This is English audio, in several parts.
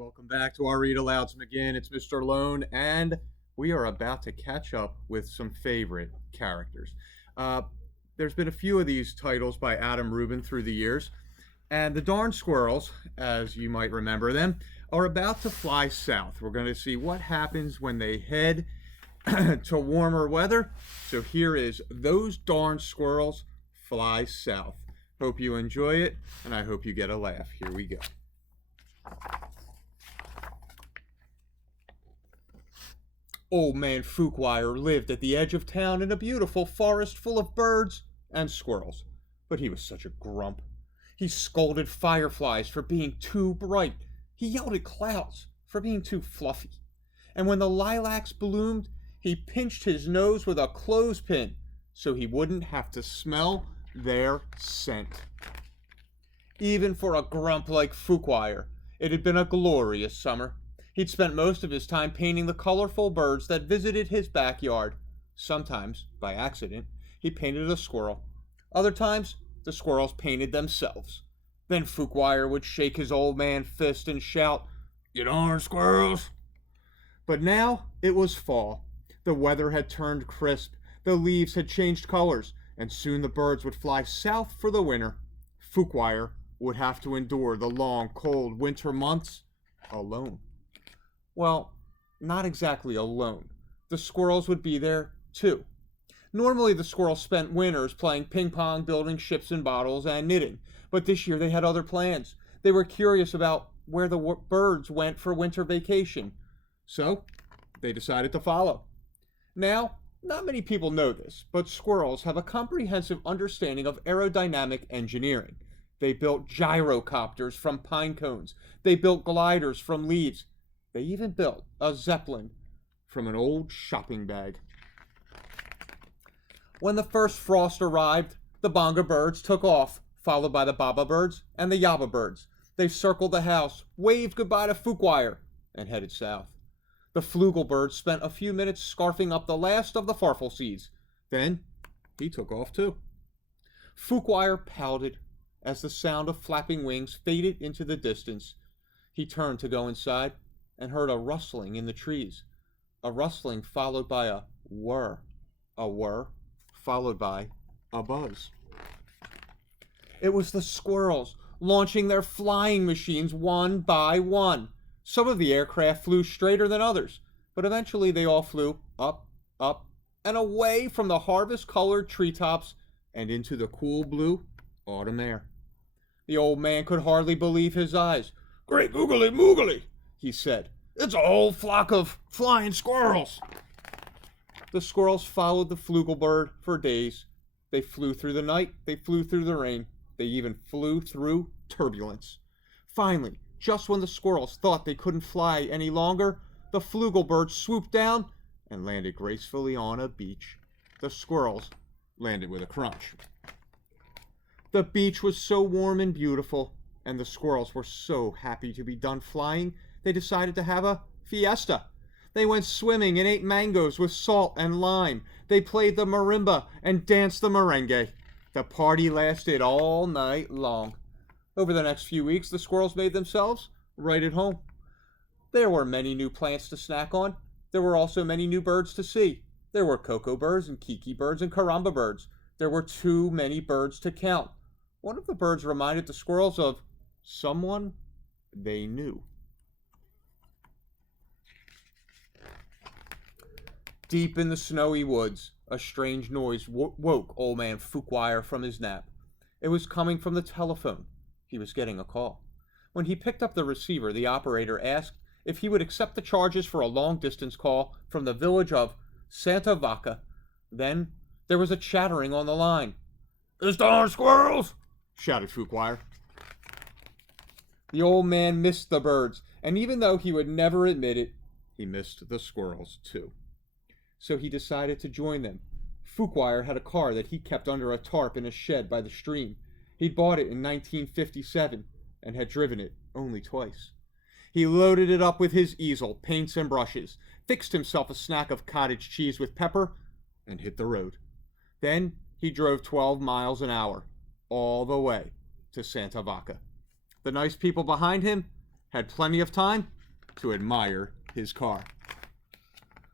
Welcome back to our Read Alouds again. It's Mr. Lohn, and we are about to catch up with some favorite characters. Uh, there's been a few of these titles by Adam Rubin through the years, and the darn squirrels, as you might remember them, are about to fly south. We're going to see what happens when they head to warmer weather. So here is Those Darn Squirrels Fly South. Hope you enjoy it, and I hope you get a laugh. Here we go. Old Man Fookwire lived at the edge of town in a beautiful forest full of birds and squirrels. But he was such a grump. He scolded fireflies for being too bright. He yelled at clouds for being too fluffy. And when the lilacs bloomed, he pinched his nose with a clothespin so he wouldn't have to smell their scent. Even for a grump like Fookwire, it had been a glorious summer. He'd spent most of his time painting the colorful birds that visited his backyard. Sometimes, by accident, he painted a squirrel. Other times, the squirrels painted themselves. Then Fookwire would shake his old man fist and shout, "You darn squirrels!" But now it was fall. The weather had turned crisp, the leaves had changed colors, and soon the birds would fly south for the winter. Fookwire would have to endure the long, cold winter months alone. Well, not exactly alone. The squirrels would be there, too. Normally, the squirrels spent winters playing ping pong, building ships and bottles, and knitting. But this year they had other plans. They were curious about where the birds went for winter vacation. So, they decided to follow. Now, not many people know this, but squirrels have a comprehensive understanding of aerodynamic engineering. They built gyrocopters from pine cones. They built gliders from leaves. They even built a zeppelin from an old shopping bag. When the first frost arrived, the bonga birds took off, followed by the baba birds and the yaba birds. They circled the house, waved goodbye to Fookwire, and headed south. The flugel bird spent a few minutes scarfing up the last of the farfel seeds. Then he took off too. Fookwire pouted as the sound of flapping wings faded into the distance. He turned to go inside and heard a rustling in the trees. A rustling followed by a whir. A whir followed by a buzz. It was the squirrels launching their flying machines one by one. Some of the aircraft flew straighter than others, but eventually they all flew up, up, and away from the harvest-colored treetops and into the cool blue autumn air. The old man could hardly believe his eyes. "Great googly moogly," he said. "It's a whole flock of flying squirrels." The squirrels followed the flugel bird for days. They flew through the night, they flew through the rain, they even flew through turbulence. Finally, just when the squirrels thought they couldn't fly any longer, the flugel bird swooped down and landed gracefully on a beach. The squirrels landed with a crunch. The beach was so warm and beautiful, and the squirrels were so happy to be done flying, they decided to have a fiesta. They went swimming and ate mangoes with salt and lime. They played the marimba and danced the merengue. The party lasted all night long. Over the next few weeks, the squirrels made themselves right at home. There were many new plants to snack on. There were also many new birds to see. There were cocoa birds and kiki birds and caramba birds. There were too many birds to count. One of the birds reminded the squirrels of someone they knew. Deep in the snowy woods, a strange noise woke Old Man Fookwire from his nap. It was coming from the telephone. He was getting a call. When he picked up the receiver, the operator asked if he would accept the charges for a long-distance call from the village of Santa Vaca. Then there was a chattering on the line. "It's darn squirrels!" shouted Fookwire. The old man missed the birds, and even though he would never admit it, he missed the squirrels too. So he decided to join them. Fookwire had a car that he kept under a tarp in a shed by the stream. He'd bought it in 1957 and had driven it only twice. He loaded it up with his easel, paints, and brushes, fixed himself a snack of cottage cheese with pepper, and hit the road. Then he drove 12 miles an hour, all the way to Santa Vaca. The nice people behind him had plenty of time to admire his car.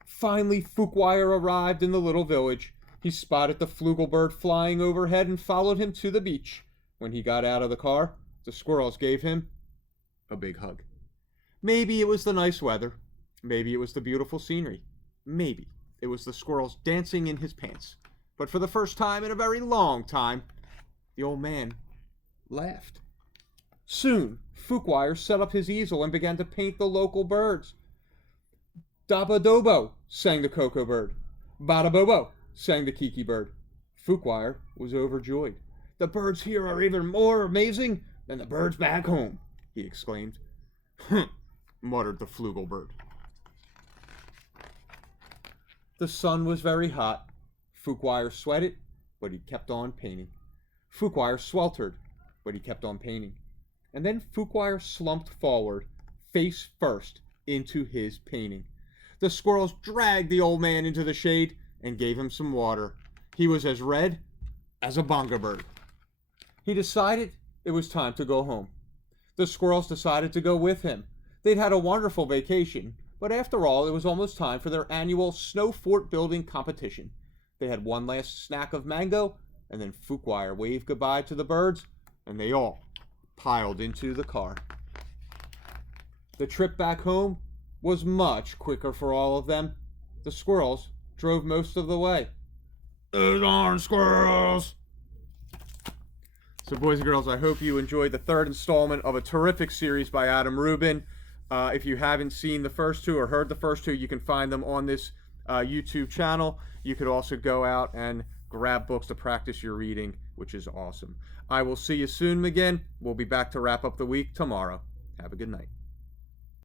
Finally, Fookwire arrived in the little village. He spotted the flugelbird flying overhead and followed him to the beach. When he got out of the car, the squirrels gave him a big hug. Maybe it was the nice weather. Maybe it was the beautiful scenery. Maybe it was the squirrels dancing in his pants. But for the first time in a very long time, the old man laughed. Soon, Fookwire set up his easel and began to paint the local birds. Dabadobo, sang the cocoa bird. Badabobo, sang the kiki bird. Fookwire was overjoyed. The birds here are even more amazing than the birds back home, he exclaimed. Humph, muttered the flugelbird. The sun was very hot. Fookwire sweated, but he kept on painting. Fookwire sweltered, but he kept on painting. And then Fookwire slumped forward, face first, into his painting. The squirrels dragged the old man into the shade and gave him some water. He was as red as a bongo bird. He decided it was time to go home. The squirrels decided to go with him. They'd had a wonderful vacation, but after all, it was almost time for their annual snow fort building competition. They had one last snack of mango, and then Fookwire waved goodbye to the birds, and they all piled into the car. The trip back home was much quicker for all of them. The squirrels drove most of the way. Those darn squirrels! So boys and girls, I hope you enjoyed the third installment of a terrific series by Adam Rubin. If you haven't seen the first two or heard the first two, you can find them on this YouTube channel. You could also go out and grab books to practice your reading, which is awesome. I will see you soon again. We'll be back to wrap up the week tomorrow. Have a good night.